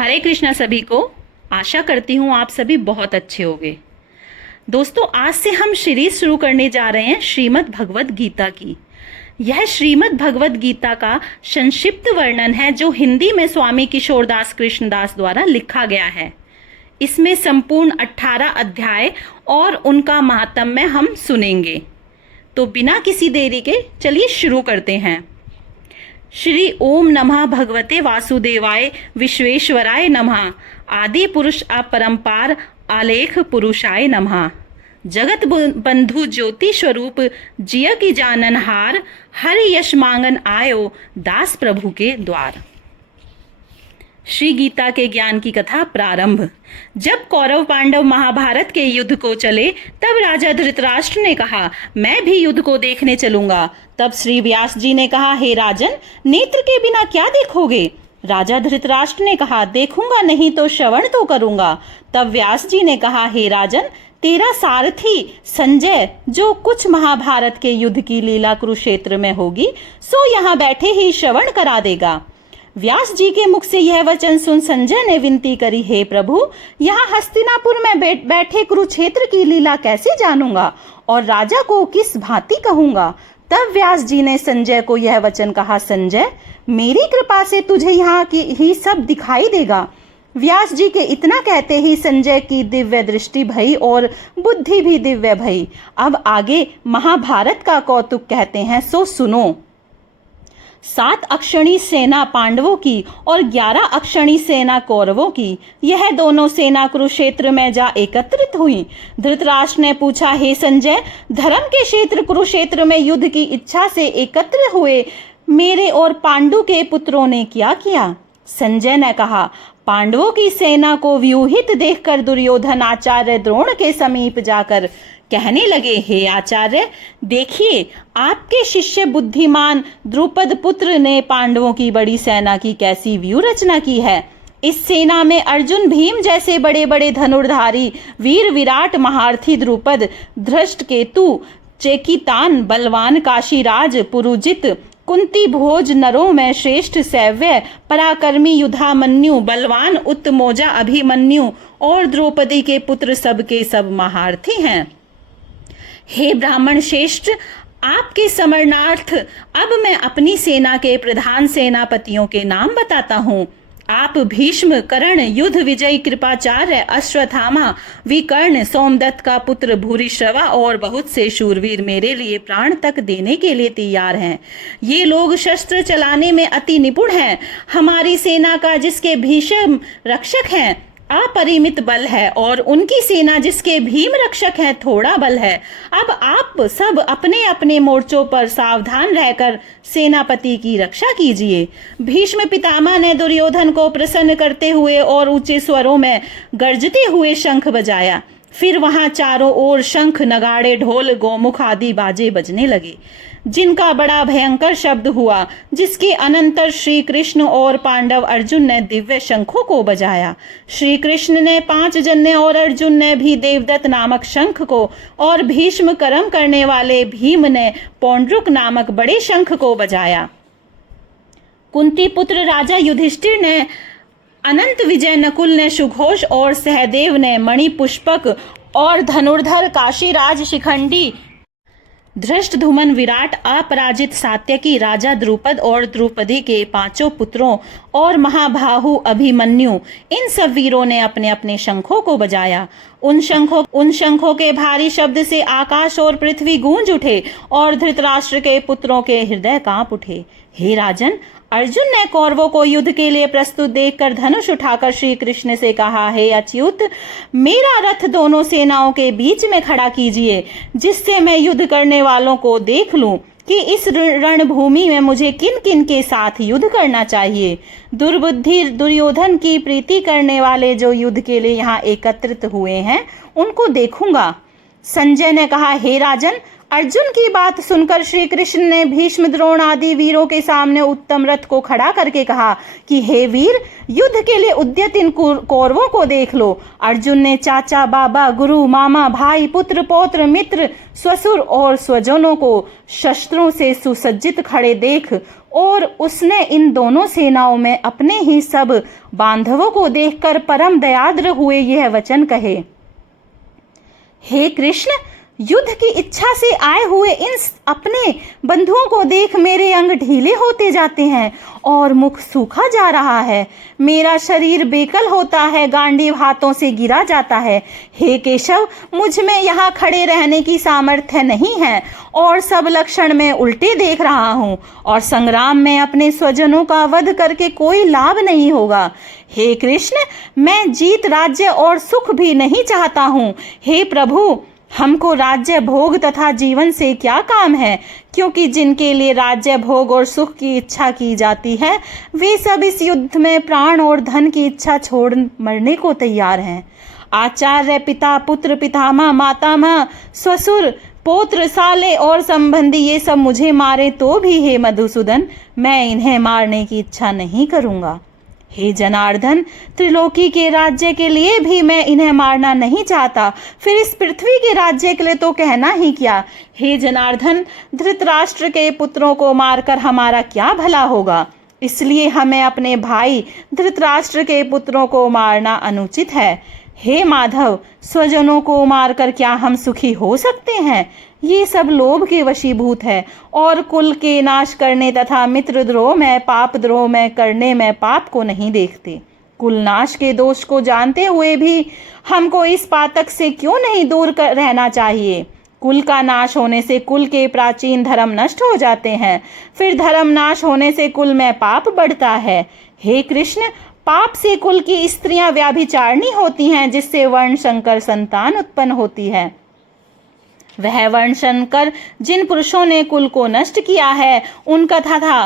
हरे कृष्णा सभी को। आशा करती हूँ आप सभी बहुत अच्छे होंगे। दोस्तों, आज से हम सीरीज शुरू करने जा रहे हैं श्रीमद् भगवद गीता की। यह श्रीमद् भगवद गीता का संक्षिप्त वर्णन है जो हिंदी में स्वामी किशोरदास कृष्णदास द्वारा लिखा गया है। इसमें संपूर्ण 18 अध्याय और उनका महात्म्य हम सुनेंगे। तो बिना किसी देरी के चलिए शुरू करते हैं। श्री ओम नमः भगवते वासुदेवाय विश्वेश्वराय नमः। आदि पुरुष अपरंपार आलेख पुरुषाय नमः। जगत बंधु ज्योति स्वरूप जिय की जाननहार, हर यश मांगन आयो दास प्रभु के द्वार। श्री गीता के ज्ञान की कथा प्रारंभ। जब कौरव पांडव महाभारत के युद्ध को चले तब राजा धृतराष्ट्र ने कहा, मैं भी युद्ध को देखने चलूंगा। तब श्री व्यास जी ने कहा, हे राजन, नेत्र के बिना क्या देखोगे? राजा धृतराष्ट्र ने कहा, देखूंगा नहीं तो श्रवण तो करूंगा। तब व्यास जी ने कहा, हे राजन, तेरा सारथी संजय जो कुछ महाभारत के युद्ध की लीला कुरुक्षेत्र में होगी सो यहाँ बैठे ही श्रवण करा देगा। व्यास जी के मुख से यह वचन सुन संजय ने विनती करी, हे प्रभु, यहाँ हस्तिनापुर में बैठे कुरुक्षेत्र की लीला कैसे जानूंगा और राजा को किस भांति कहूंगा? तब व्यास जी ने संजय को यह वचन कहा, संजय, मेरी कृपा से तुझे यहाँ की ही सब दिखाई देगा। व्यास जी के इतना कहते ही संजय की दिव्य दृष्टि भई और बुद्धि भी दिव्य भई। अब आगे महाभारत का कौतुक कहते हैं, सो सुनो। 7 अक्षणी सेना पांडवों की और 11 अक्षणी सेना कौरवों की, यह दोनों सेना कुरुक्षेत्र में जा एकत्रित हुई। धृतराष्ट्र ने पूछा, हे संजय, धर्म के क्षेत्र कुरुक्षेत्र में युद्ध की इच्छा से एकत्र हुए मेरे और पांडु के पुत्रों ने क्या किया? संजय ने कहा, पांडवों की सेना को व्यूहित देखकर दुर्योधन आचार्य द्रोण के समीप जाकर कहने लगे, हे आचार्य, देखिए, आपके शिष्य बुद्धिमान द्रुपद पुत्र ने पांडवों की बड़ी सेना की कैसी व्यूह रचना की है। इस सेना में अर्जुन भीम जैसे बड़े बड़े धनुर्धारी वीर विराट महारथी द्रुपद, धृष्टकेतु, चेकितान, बलवान काशीराज, पुरुजित, कुंती भोज नरों में श्रेष्ठ सैव्य, पराक्रमी युधामन्यु, बलवान उत्तमोजा अभिमन्यु और द्रौपदी के पुत्र सब के सब महारथी हैं। हे ब्राह्मण श्रेष्ठ, आपके स्मरणार्थ अब मैं अपनी सेना के प्रधान सेनापतियों के नाम बताता हूँ। आप भीष्म, कर्ण, युद्ध विजय, कृपाचार्य, अश्वत्थामा, विकर्ण, सोमदत्त का पुत्र भूरिश्रवा और बहुत से शूरवीर मेरे लिए प्राण तक देने के लिए तैयार हैं। ये लोग शस्त्र चलाने में अति निपुण हैं। हमारी सेना का जिसके भीष्म रक्षक हैं अपरिमित बल है और उनकी सेना जिसके भीम रक्षक है थोड़ा बल है। अब आप सब अपने अपने मोर्चों पर सावधान रहकर सेनापति की रक्षा कीजिए। भीष्म पितामह ने दुर्योधन को प्रसन्न करते हुए और ऊंचे स्वरों में गर्जते हुए शंख बजाया। फिर वहां चारों ओर शंख, नगाड़े, ढोल, गोमुख आदि बाजे बजने लगे, जिनका बड़ा भयंकर शब्द हुआ, जिसके अनंतर श्री कृष्ण और पांडव अर्जुन ने दिव्य शंखों को बजाया। श्री कृष्ण ने 5 जने और अर्जुन ने भी देवदत्त नामक शंख को और भीष्म कर्म करने वाले भीम ने पौंड्रुक नामक बड़े शंख को बजाया। कुंती पुत्र राजा युधिष्ठिर ने अनंत विजय, नकुल ने सुघोष और सहदेव ने मणिपुष्पक और धनुर्धर काशीराज शिखंडी, धृष्टधुमन, विराट, अपराजित, सात्यकी, राजा द्रुपद और द्रौपदी के 5 पुत्रों और महाबाहु अभिमन्यु, इन सब वीरों ने अपने अपने शंखों को बजाया। उन शंखों के भारी शब्द से आकाश और पृथ्वी गूंज उठे और धृतराष्ट्र के पुत्रों के हृदय कांप उठे। हे राजन, अर्जुन ने कौरवों को युद्ध के लिए प्रस्तुत देखकर धनुष उठाकर श्री कृष्ण से कहा, हे अच्युत, मेरा रथ दोनों सेनाओं के बीच में खड़ा कीजिए, जिससे मैं युद्ध करने वालों को देख लूं कि इस रणभूमि में मुझे किन किन के साथ युद्ध करना चाहिए। दुर्बुद्धि दुर्योधन की प्रीति करने वाले जो युद्ध के लिए यहाँ एकत्रित हुए हैं उनको देखूंगा। संजय ने कहा, हे राजन, अर्जुन की बात सुनकर श्री कृष्ण ने भीष्म, द्रोण आदि वीरों के सामने उत्तम रथ को खड़ा करके कहा कि हे वीर, युद्ध के लिए उद्यत इन कौरवों को देख लो। अर्जुन ने चाचा, बाबा, गुरु, मामा, भाई, पुत्र, पौत्र, मित्र, ससुर और स्वजनों को शस्त्रों से सुसज्जित खड़े देख और उसने इन दोनों सेनाओं में अपने ही सब बांधवों को देखकर परम दयाद्र हुए यह वचन कहे, हे कृष्ण, युद्ध की इच्छा से आए हुए इन अपने बंधुओं को देख मेरे अंग ढीले होते जाते हैं और मुख सूखा जा रहा है। मेरा शरीर बेकल होता है, गांडीव हाथों से गिरा जाता है। हे केशव, मुझ में यहाँ खड़े रहने की सामर्थ्य नहीं है और सब लक्षण में उल्टे देख रहा हूँ और संग्राम में अपने स्वजनों का वध करके कोई लाभ नहीं होगा। हे कृष्ण, मैं जीत, राज्य और सुख भी नहीं चाहता हूँ। हे प्रभु, हमको राज्य भोग तथा जीवन से क्या काम है, क्योंकि जिनके लिए राज्य भोग और सुख की इच्छा की जाती है वे सब इस युद्ध में प्राण और धन की इच्छा छोड़ मरने को तैयार हैं। आचार्य, पिता, पुत्र, पितामह, मातामह, ससुर, पौत्र, साले और संबंधी ये सब मुझे मारे तो भी हे मधुसूदन, मैं इन्हें मारने की इच्छा नहीं करूँगा। हे जनार्दन, त्रिलोकी के राज्य के लिए भी मैं इन्हें मारना नहीं चाहता, फिर इस पृथ्वी के राज्य के लिए तो कहना ही क्या। हे जनार्दन, धृतराष्ट्र के पुत्रों को मारकर हमारा क्या भला होगा, इसलिए हमें अपने भाई धृतराष्ट्र के पुत्रों को मारना अनुचित है। हे माधव, स्वजनों को मारकर क्या हम सुखी हो सकते हैं? ये सब लोभ के वशीभूत है और कुल के नाश करने तथा मित्र द्रोह में, पाप द्रोह में करने में पाप को नहीं देखते। कुल नाश के दोष को जानते हुए भी हमको इस पातक से क्यों नहीं दूर रहना चाहिए। कुल का नाश होने से कुल के प्राचीन धर्म नष्ट हो जाते हैं, फिर धर्म नाश होने से कुल में पाप बढ़ता है। हे कृष्ण, पाप से कुल की स्त्रियां व्याभिचारिणी होती हैं, जिससे वर्ण संकर संतान उत्पन्न होती है। वह वर्ण संकर जिन पुरुषों ने कुल को नष्ट किया है उनका तथा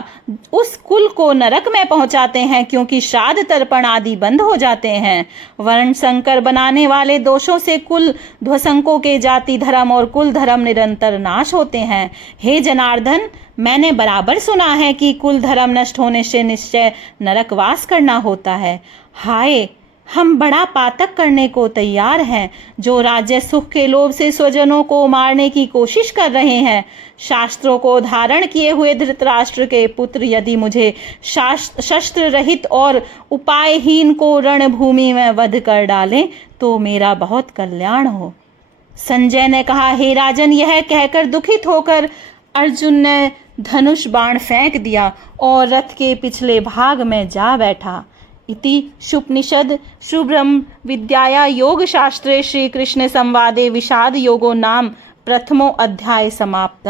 उस कुल को नरक में पहुंचाते हैं, क्योंकि श्राद्ध तर्पण आदि बंद हो जाते हैं। वर्ण संकर बनाने वाले दोषों से कुल ध्वंसकों के जाति धर्म और कुल धर्म निरंतर नाश होते हैं। हे जनार्दन, मैंने बराबर सुना है कि कुल धर्म नष्ट होने से निश्चय नरकवास करना होता है। हाय, हम बड़ा पातक करने को तैयार हैं, जो राज्य सुख के लोभ से स्वजनों को मारने की कोशिश कर रहे हैं। शास्त्रों को धारण किए हुए धृतराष्ट्र के पुत्र यदि मुझे शस्त्र रहित और उपायहीन को रणभूमि में वध कर डालें तो मेरा बहुत कल्याण हो। संजय ने कहा, हे राजन, यह कहकर दुखित होकर अर्जुन ने धनुष बाण फेंक दिया और रथ के पिछले भाग में जा बैठा। इति शुपनिषद शुभ्रम विद्याया योग शास्त्रे श्री कृष्ण संवादे विषाद योगो नाम प्रथमो अध्याय समाप्त।